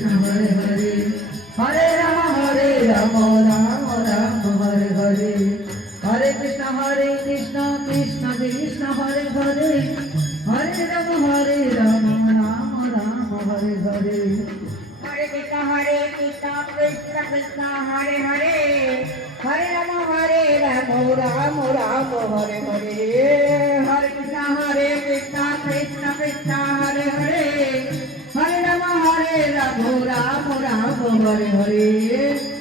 Krishna Hare Hare Hare Rama Rama Rama Hare Hare Hare Krishna Krishna Krishna Hare Hare Hare Rama Rama Rama Hare Hare Hare Krishna Krishna Krishna Hare Hare Hare Rama Rama Rama Hare Hare Hare Krishna Krishna Krishna Hare Hare Hare Rama Rama Rama Hare Hare